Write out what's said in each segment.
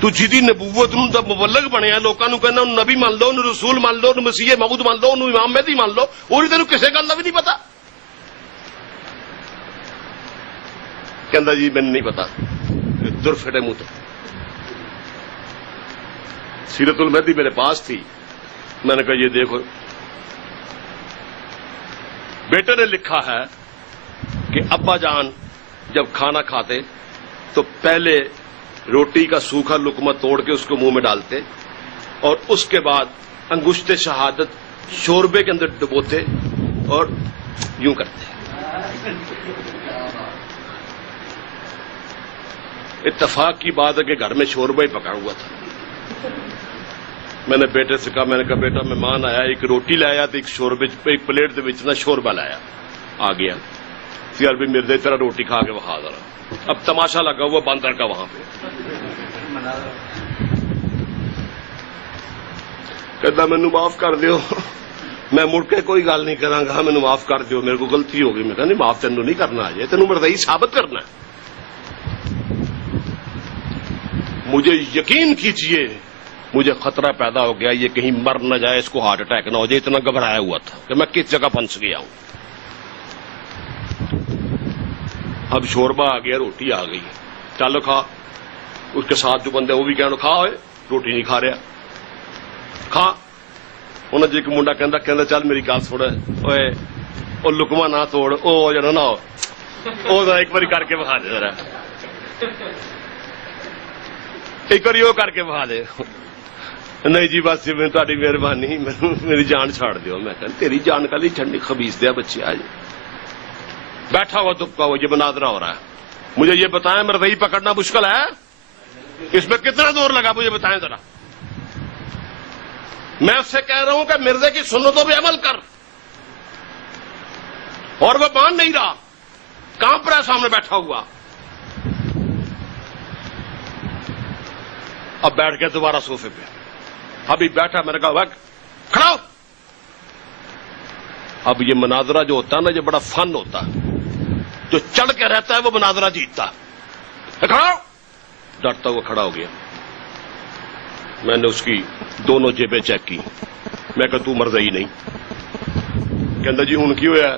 تو ਜਿਹਦੀ ਨਬੂਵਤ ਨੂੰ ਦਾ ਮੁਬਲਗ ਬਣਿਆ, ਲੋਕਾਂ ਨੂੰ ਕਹਿੰਦਾ ਉਹਨੂੰ ਨਬੀ ਮੰਨ ਲਓ, ਉਹਨੂੰ ਰਸੂਲ ਮੰਨ ਲਓ, ਉਹਨੂੰ ਮਸੀਹ ਮਊਦ ਮੰਨ ਲਓ, ਉਹਨੂੰ ਇਮਾਮ ਮਹਿਦੀ ਮੰਨ ਲਓ, ਉਹਦੀ ਤੈਨੂੰ ਕਿਸੇ ਗੱਲ ਦਾ ਵੀ ਨਹੀਂ ਪਤਾ। ਕਹਿੰਦਾ ਜੀ ਮੈਨੂੰ ਨਹੀਂ ਪਤਾ। ਦੁਰ ਫਿਟੇ मुंह तो सीरतुल मेहदी मेरे पास थी। मैंने कहा ये देखो, बेटे ने लिखा है कि अब्बा जान जब खाना खाते तो पहले रोटी का सूखा लुकमा तोड़ के उसको मुंह में डालते और उसके बाद अंगुश्ते शहादत शोरबे के अंदर डुबोते और यूं करते। इत्तेफाक की बात है कि घर में शोरबा ही पका हुआ था। मैंने बेटे से कहा, मैंने कहा बेटा मेहमान आया, एक रोटी लाया तो एक शोरबे एक प्लेट दे विच ना शोरबा लाया। आ गया यार भी मेरे तेरा रोटी खा के वहा जरा। अब तमाशा लगा हुआ बंदर का वहां पे। कहता मैनू माफ कर दियो, मैं मुड़ के कोई गल नहीं करांगा, मैनू माफ कर दियो, मेरे को गलती हो गई। मैं कहा नहीं माफ तेनू नहीं करना, अजे तेनू मरदई साबित करना है। मुझे यकीन कीजिए मुझे खतरा पैदा हो गया, ये कहीं मर न जाए, इसको हार्ट अटैक ना हो जाए, इतना घबराया हुआ था कि मैं किस जगह फंस गया हूं। अब शोरबा आ गया, रोटी आ गई, चलो खा। उसके साथ जो बंदे वो भी कहने खा, रोटी नहीं खा रहा, खा। उन्हें जो एक मुंडा कहता चल मेरी गल सुन, ओए ओ लुकमा ना तोड़, ओ जरा ना ओ एक बारी करके विखा दे जरा, एक बार वो करके विखा दे। नहीं जी बस मैं तुहाडी मेहरबानी, मेरी जान छाड़ दियो। मैं कहा तेरी जान का ठंडी खबीस दिया बच्चे। आज बैठा हुआ दुबका हुआ ये मुनाजरा हो रहा है। मुझे ये बताएं मरदई पकड़ना मुश्किल है, इसमें कितना जोर लगा मुझे बताएं जरा। मैं उससे कह रहा हूं कि मिर्जे की सुन्नतों पे अमल कर, और वो मान नहीं रहा, कांप रहा सामने बैठा हुआ। अब बैठ गया दोबारा सोफे पे। अभी बैठा, मैंने कहा वक्त खड़ा हो। अब ये मुनाजरा जो होता है ना, ये बड़ा फन होता है, जो चढ़ के रहता है वो मुनाजरा जीतता है। खड़ा हो। डरता हुआ खड़ा हो गया। मैंने उसकी दोनों जेबें चेक की। मैं कहा तू मरदई नहीं। कहता जी हुण की होया?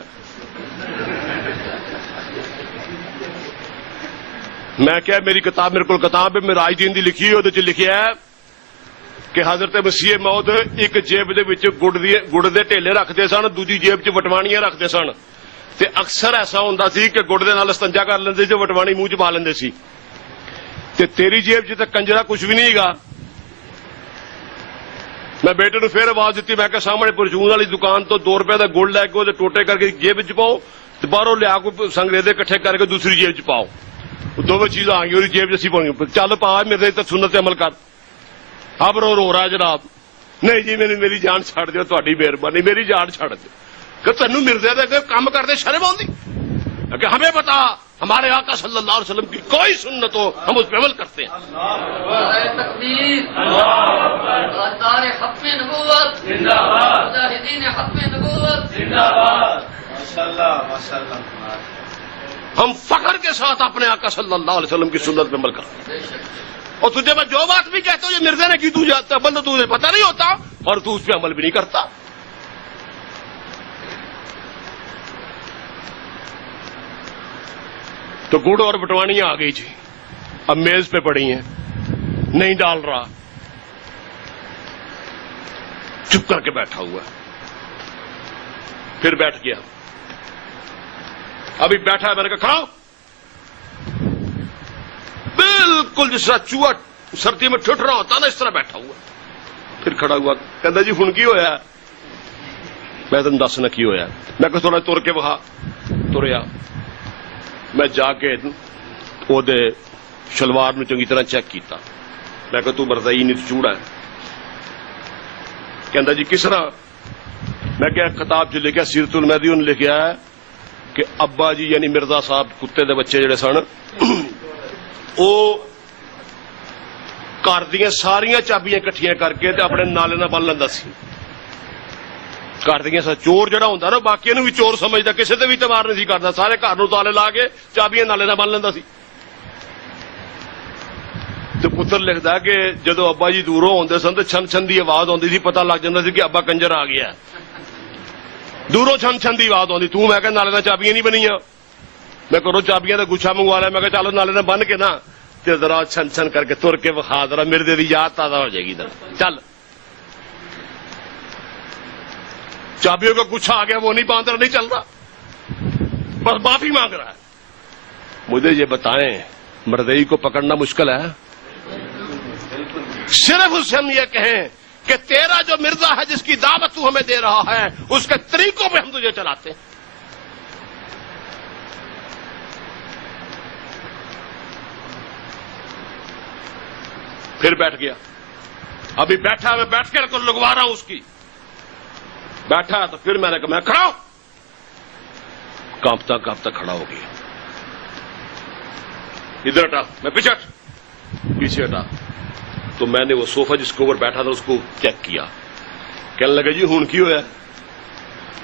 मैं क्या मेरी किताब, मेरे को किताब है मेरा दीन दी लिखी, ਉਹਦੇ ਚ ਲਿਖਿਆ ਹੈ कि हजरत मसीह मौद एक जेब ਦੇ ਵਿੱਚ ਗੁੜ ਦੇ ਢੇਲੇ ਰੱਖਦੇ ਸਨ, ਦੂਜੀ ਜੇਬ 'ਚ ਵਟਵਾਣੀਆਂ ਰੱਖਦੇ ਸਨ, ਤੇ ਅਕਸਰ ਐਸਾ ਹੁੰਦਾ ਸੀ ਕਿ ਗੁੜ ਦੇ ਨਾਲ ਇਸਤੰਜਾ ਕਰ ਲੈਂਦੇ ਤੇ ਵਟਵਾਣੀ ਮੂੰਹ 'ਚ ਪਾ ਲੈਂਦੇ ਸੀ। ਤੇ ਤੇਰੀ ਜੇਬ 'ਚ ਤਾਂ ਕੰਜਰਾ ਕੁਝ ਵੀ ਨਹੀਂ ਹੈਗਾ। ਮੈਂ ਬੇਟੇ ਨੂੰ ਫੇਰ ਆਵਾਜ਼ ਦਿੱਤੀ, ਮੈਂ ਕਿਹਾ ਸਾਹਮਣੇ ਪਰਚੂਨ ਵਾਲੀ ਦੁਕਾਨ ਤੋਂ 2 ਰੁਪਏ ਦਾ ਗੁੜ ਲੈ ਕੇ ਉਹਦੇ ਟੋਟੇ ਕਰਕੇ ਜੇਬ 'ਚ ਪਾਓ, ਤੇ ਬਾਹਰੋਂ ਲਿਆ ਕੇ ਸੰਗਰੇਜ਼ੇ ਇਕੱਠੇ ਕਰਕੇ ਦੂਸਰੀ ਜੇਬ 'ਚ ਪਾਓ। दोनों चीजें आ गई और जेब जैसी पानी। चल पा मेरे तो सुन्नत अमल कर। अब रो रहा जनाब। नहीं जी मेरी जान छड़ दो, थोड़ी मेहरबानी, मेरी जान छड़ दो। कि तेनू मिर्जे दे काम करते शर्म आती? हमें पता हमारे आका सल्लल्लाहु अलैहि वसल्लम की कोई सुन्नत हो हम उस पर अमल करते हैं। हम फख्र के साथ अपने आका सल्लल्लाहु अलैहि वसल्लम की सुन्नत पे अमल करते हैं। और तुझे मैं जो बात भी कहता हूं ये मिर्जे ने की, तू जाता अमल तो तुझे पता नहीं होता और तू उस पर अमल भी नहीं करता। तो गुड़ और बटवानियां आ गई जी, अब मेज पे पड़ी हैं, नहीं डाल रहा, चुप करके बैठा हुआ। फिर बैठ गया। अभी बैठा है, मैंने कहा खड़ा, बिल्कुल जिस तरह चूहा सर्दी में ठुठ रहा होता ना इस तरह बैठा हुआ। फिर खड़ा हुआ, कहता जी हुण की होया? मैं तेन दसना की होया। मैं कहा थोड़ा तुर के विखा। तुरया, मैं जाके ओदे शलवार नूं चंगी तरह चेक किया। मैं कहा तू मरदई नहीं, तू चूड़ा है। कहता जी किस तरह? मैं क्या किताब च लिखा सीरतुल मेहदी उन्हें लिखा है कि अब्बा जी यानी मिर्जा साहब कुत्ते दे बच्चे जिहड़े सन ਉਹ घर ਦੀਆਂ ਸਾਰੀਆਂ ਚਾਬੀਆਂ ਇਕੱਠੀਆਂ ਕਰਕੇ ਤੇ ਆਪਣੇ ਨਾਲੇ ਨਾਲ ਬੰਨ ਲੈਂਦਾ ਸੀ। घर ਦੀਆਂ ਚੋਰ ਜਿਹੜਾ ਹੁੰਦਾ ਨਾ ਬਾਕੀਆਂ ਨੂੰ ਵੀ ਚੋਰ ਸਮਝਦਾ, ਕਿਸੇ ਤੇ ਵੀ ਇਤਬਾਰ ਨਹੀਂ ਸੀ ਕਰਦਾ, ਸਾਰੇ ਘਰ ਨੂੰ ਤਾਲੇ ਲਾ ਕੇ ਚਾਬੀਆਂ ਨਾਲੇ ਨਾਲ ਬੰਨ ਲੈਂਦਾ ਸੀ। ਤੇ ਪੁੱਤਰ ਲਿਖਦਾ ਕਿ ਜਦੋਂ ਅੱਬਾ ਜੀ ਦੂਰੋਂ ਆਉਂਦੇ ਸਨ ਤੇ ਛਨ ਛਨ ਦੀ ਆਵਾਜ਼ ਆਉਂਦੀ ਸੀ, ਪਤਾ ਲੱਗ ਜਾਂਦਾ ਸੀ ਕਿ ਅੱਬਾ ਕੰਜਰ ਆ ਗਿਆ। ਦੂਰੋਂ ਛਨ ਛਨ ਦੀ ਆਵਾਜ਼ ਆਉਂਦੀ। ਤੂੰ ਮੈਂ ਕਿਹਾ ਨਾਲੇ ਨਾਲ ਚਾਬੀਆਂ ਨਹੀਂ ਬਣੀਆਂ, ਮੈਂ ਘਰੋਂ ਚਾਬੀਆਂ ਦਾ ਗੁੱਛਾ ਮੰਗਵਾ ਲਿਆ। ਮੈਂ ਕਿਹਾ ਚੱਲ ਨਾਲੇ ਨਾਲ ਬੰਨ ਕੇ ਨਾ ਤੇ ਜ਼ਰਾ ਛਨ ਛਨ ਕਰਕੇ ਤੁਰ ਕੇ ਵਿਖਾ, ਜ਼ਰਾ ਮਿਰਜ਼ੇ ਦੀ ਯਾਦ ਤਾਜ਼ਾ ਹੋ ਜਾएगी। चल चाबियों का गुच्छा आ गया, वो नहीं बांध रहा, नहीं चल रहा, बस माफी मांग रहा है। मुझे ये बताएं, मर्दई को पकड़ना मुश्किल है? सिर्फ उससे हम ये कहें कि तेरा जो मिर्जा है जिसकी दावत तू हमें दे रहा है, उसके तरीकों पे हम तुझे चलाते हैं। फिर बैठ गया। अभी बैठा, मैं बैठ के तो लगवा रहा हूं उसकी। बैठा तो फिर मैंने कहा मैं खड़ा हूं। कांपता कांपता खड़ा हो गया। इधर हटा, मैं पीछे हटा। तो मैंने वो सोफा जिसके ऊपर बैठा था उसको चेक किया। कहने लगा जी हुण की होया?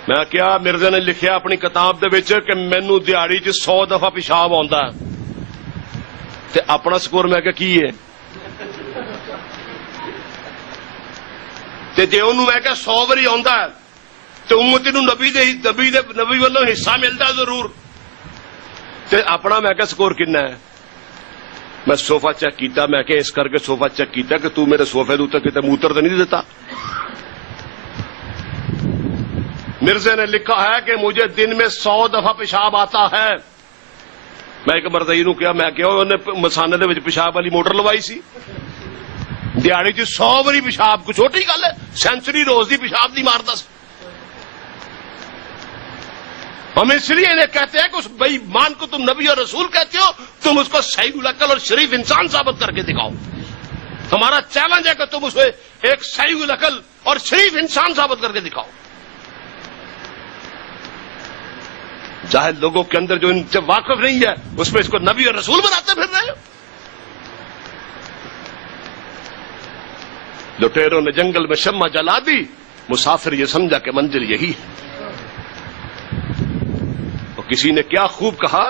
मैं क्या, मिर्जे ने लिखिया अपनी किताब दे विच कि मैनू दिहाड़ी च 100 दफा पेशाब आउंदा ते अपना स्कोर मैं क्या की है ते जे ओनू मैं क्या 100 वारी आउंदा ते उम्मत नू नबी वालों हिस्सा मिलता जरूर ते अपना मैं क्या स्कोर कितना है? मैं सोफा चेक किया। मैं क्या इस करके सोफा चेक किया कि तू मेरे सोफे के उत्ते किते मूत्र तो नहीं देता। मिर्जे ने लिखा है कि मुझे दिन में 100 दफा पेशाब आता है। मैं एक मरदई नू कहा, मैं क्या उन्हें मसाने दे विच पेशाब वाली मोटर लवाई सी। दिहाड़ी च 100 वारी पेशाब कोई छोटी गल है? सेंचुरी रोज की पेशाब नहीं मारता। हम इसलिए इन्हें कहते हैं कि उस बेईमान को तुम नबी और रसूल कहते हो, तुम उसको सही उलअक्ल और शरीफ इंसान साबित करके दिखाओ। हमारा चैलेंज है कि तुम उसे एक सही उलअक्ल और शरीफ इंसान साबित करके दिखाओ। जाहिर लोगों के अंदर जो इनसे वाकिफ नहीं है उसमें इसको नबी और रसूल बनाते फिर रहे हो। लुटेरों ने जंगल में शम्मा जला दी, मुसाफिर ये समझा कि मंजिल यही है। किसी ने क्या खूब कहा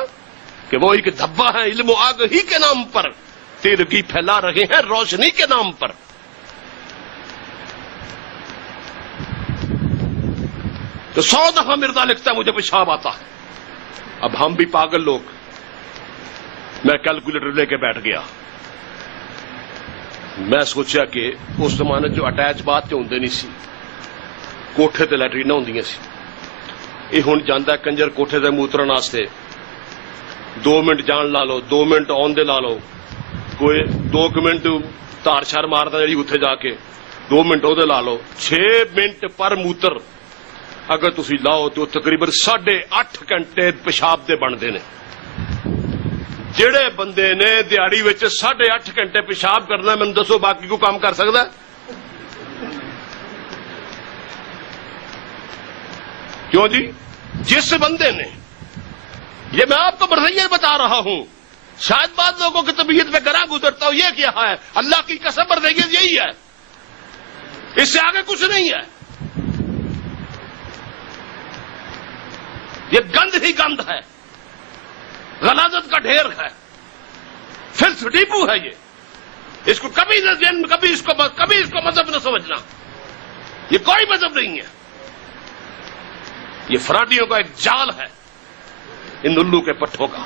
कि वो एक धब्बा है इल्म आग ही के नाम पर, तिरगी फैला रहे हैं रोशनी के नाम पर। तो 100 दफा मिर्जा लिखता है मुझे पेशाब आता है। अब हम भी पागल लोग। मैं कैलकुलेटर लेके बैठ गया। मैं सोचा कि उस जमाने जो अटैच बात तो होंगे नहीं सी, कोठे ते लैटरीना होंदियां सी। ये हुण जांदा कंजर कोठे ते मूतरन वास्ते 2 मिनट जान ला लो, 2 मिनट आउण दे ला लो, कोई 2 मिनट धार छार मारदा जी उत्थे जाके 2 मिनट ओहदे ला लो। 6 मिनट पर मूतर अगर तुसी लाओ तो तकरीबन 8.5 घंटे पेशाब दे बनदे ने। जेड़े बंदे ने दिहाड़ी विच 8.5 घंटे पेशाब करना, मैनूं दसो बाकी को काम कर सकदा? क्यों जी? जिस बंदे ने, ये मैं आपको बरसैया बता रहा हूं, शायद बाद लोगों की तबीयत में गरा गुजरता हो, ये क्या है? अल्लाह की कसम बरसैया यही है, इससे आगे कुछ नहीं है। ये गंद ही गंद है, गलाजत का ढेर है, फिल्थ डीपू है ये। इसको कभी इसको मजहब न समझना। ये कोई मजहब नहीं है, ये फराडियों का एक जाल है, इन उल्लू के पट्टों का।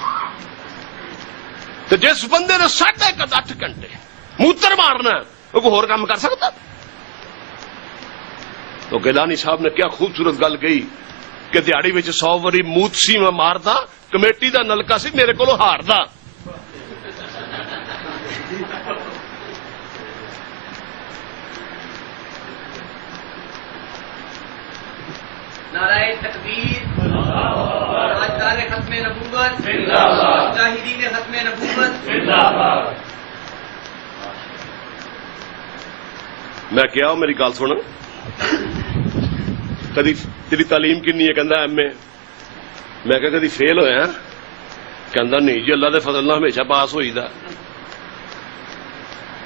तो जिस बंदे ने 8.5 घंटे मूत्र मारना है वो कोई होर काम कर सकता? तो गिलानी साहब ने क्या खूबसूरत गल कही कि दिहाड़ी में 100 वारी मूत सी मैं मारदा, कमेटी का नलका सी मेरे को हारदा। नाराए तकबीर, ताजदार खत्मे नबूवत जिंदाबाद, मुजाहिदीन खत्मे नबूवत जिंदाबाद। मैं क्या मेरी गल सुन, कदी तेरी तालीम किन्नी है? कहंदा एमए। मैं क्या कदी फेल होया? कहंदा नहीं जी, अल्लाह दे फजल नाल हमेशा पास होईदा।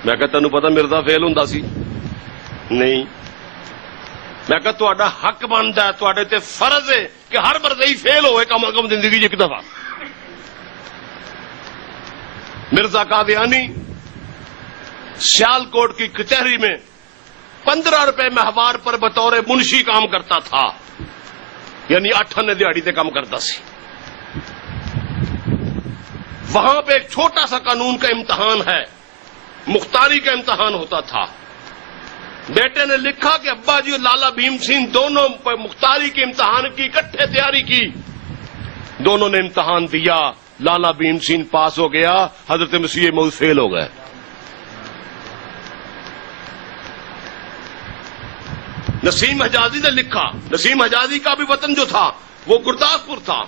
मैं क्या तैनूं पता मिर्जा फेल हुंदा सी? नहीं। मैं कहा तुहाडा हक बनता है, तुहाडे ते फर्ज है कि हर मर्दई फेल होए कम अज कम जिंदगी च एक दफा। मिर्जा कादियानी सियालकोट की कचहरी में 15 रुपए महवार पर बतौर मुंशी काम करता था, यानी 8 आने दिहाड़ी ते काम करता सी। वहां पे एक छोटा सा कानून का इम्तिहान है, मुख्तारी का इम्तिहान होता था। बेटे ने लिखा कि अब्बा जी और लाला भीम सिंह दोनों पर मुख्तारी के इम्तिहान की इकट्ठे तैयारी की, दोनों ने इम्तिहान दिया, लाला भीम सिंह पास हो गया, हजरत मसीह मौद फेल हो गए। नसीम हजाजी ने लिखा, नसीम हजाजी का भी वतन जो था वो गुरदासपुर था,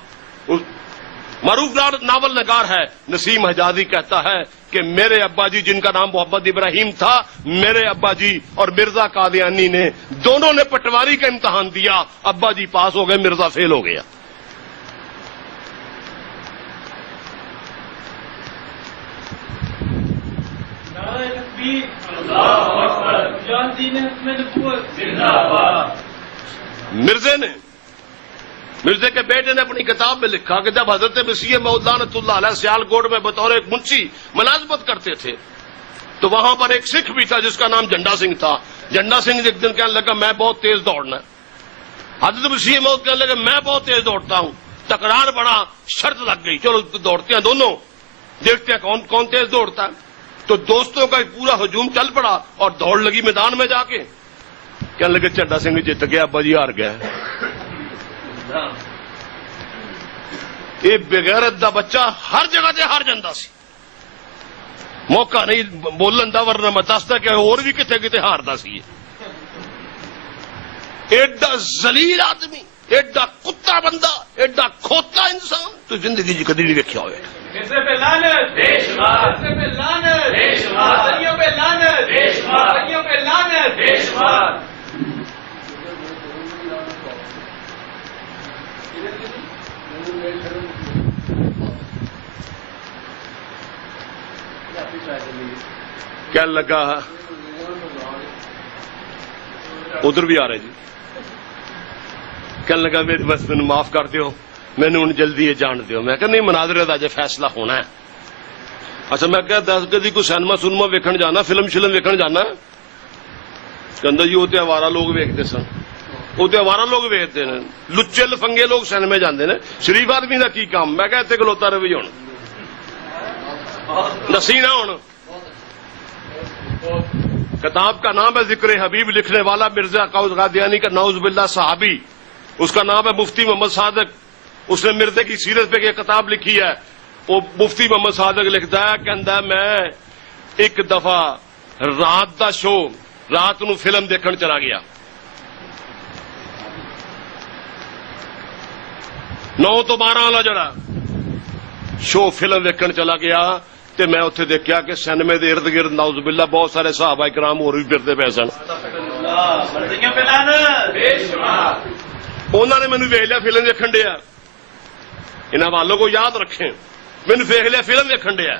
मारूफ नावल नगार है। नसीम हजाजी कहता है कि मेरे अब्बा जी, जिनका नाम मोहम्मद इब्राहिम था, मेरे अब्बा जी और मिर्जा कादियानी ने दोनों ने पटवारी का इम्तिहान दिया, अब्बा जी पास हो गए, मिर्जा फेल हो गया। मिर्जे के बेटे ने अपनी किताब में लिखा कि जब हजरत मसीह मौद लानतुल्लाह अलैह सियालकोट में बतौर एक मुंशी मुलाजमत करते थे, तो वहां पर एक सिख भी था जिसका नाम झंडा सिंह था। झंडा सिंह एक दिन कहने लगा मैं बहुत तेज दौड़ना है। हजरत मसीह मौद कहने लगे मैं बहुत तेज दौड़ता हूं। तकरार बड़ा, शर्त लग गई, चलो दौड़ते हैं दोनों, देखते हैं कौन कौन तेज दौड़ता है। तो दोस्तों का एक पूरा हजूम चल पड़ा और दौड़ लगी मैदान में जाके। कहने लगे झंडा सिंह जित गया, अब्बा जी हार गया। ये बेगैरत दा बच्चा हर जगह से हार जाता सी, मौका नहीं बोलन दा, वरना मैं दसदा कि और भी किथे किथे हारदा सी। एडा जलील आदमी, एडा कुत्ता बंदा, एडा खोता इंसान तो जिंदगी जी कदी नहीं वेख्या होवे। ऐसे पे लानत, देशवाद, ऐसे पे लानत, देशवाद, सदियों पे लानत, देशवाद, सदियों पे लानत, देशवाद। क्या लगा, उधर भी आ रहे जी। कहने लगा मेरे बस मैंने माफ कर दियो, मैंने हूं जल्दी ये जान दियो। मैं कहा नहीं, मनाजरे का अजे फैसला होना है। अच्छा मैं क्या दस कदी कोई सिनेमा सुनमा वेखण जाना, फिल्म शिलम वेखण जाना? कहंदा जी वो तो आवारा लोग वेखते सन, वो तो आवारा लोग वेखते हैं, लुच्चे लफंगे लोग सिनेमे जाते हैं, शरीफ आदमी का की काम। मैं क्या इतने खलोता रवि हूं दसी ना हूं। किताब का नाम है जिक्र हबीब, लिखने वाला मिर्जा कादियानी का नौज बिल्ला सहाबी, उसका नाम है मुफ्ती मोहम्मद सादक। उसने मिर्जे की सीरत पे एक किताब लिखी है। वो मुफ्ती मोहम्मद सादक लिखता है, कहता मैं एक दफा रात का शो, रात नूं फिल्म देखण चला गया, 9 ਤੋਂ 12 वाला जड़ा शो फिल्म देखण चला गया, ਤੇ मैं उत्थे देखा कि सिनेमे के इर्द गिर्द नाउजुबिल्ला बहुत सारे सहाबा इकराम होर भी फिरते पे सन। उन्होंने मैनू वेख लिया फिल्म देखण दिया, इन्हां वालों को याद रखें, मैनू वेख लिया फिल्म देखण दिया।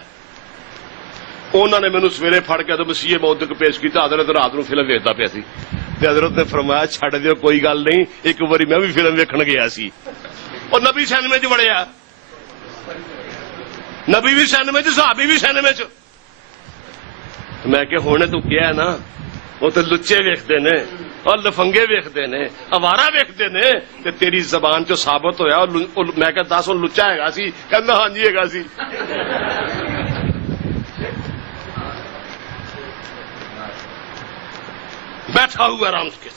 उन्होंने मैनू सवेरे फड़ के तो मसीह मौद तक पेश किया, हजरत रात नूं फिल्म वेखदा पिया सी, ते हजरत ने फरमाया छड्ड दिओ कोई गल नहीं, एक बारी मैं भी फिल्म वेखण गया सी। और नबी सिनेमे च वड़िया, नबी भी सिनेमे च, सहाबी भी सिनेमे च। मैं क्या हुणे तू क्या ना, वो तो लुच्चे वेखते ने और लफंगे वेखते ने, अवारा वेखते ने, ते तेरी जबान चो साबित होया। मैं क्या दस हुण लुच्चा हैगा सी? कहंदा हां जी हैगा सी। बैठा हुआ आराम से।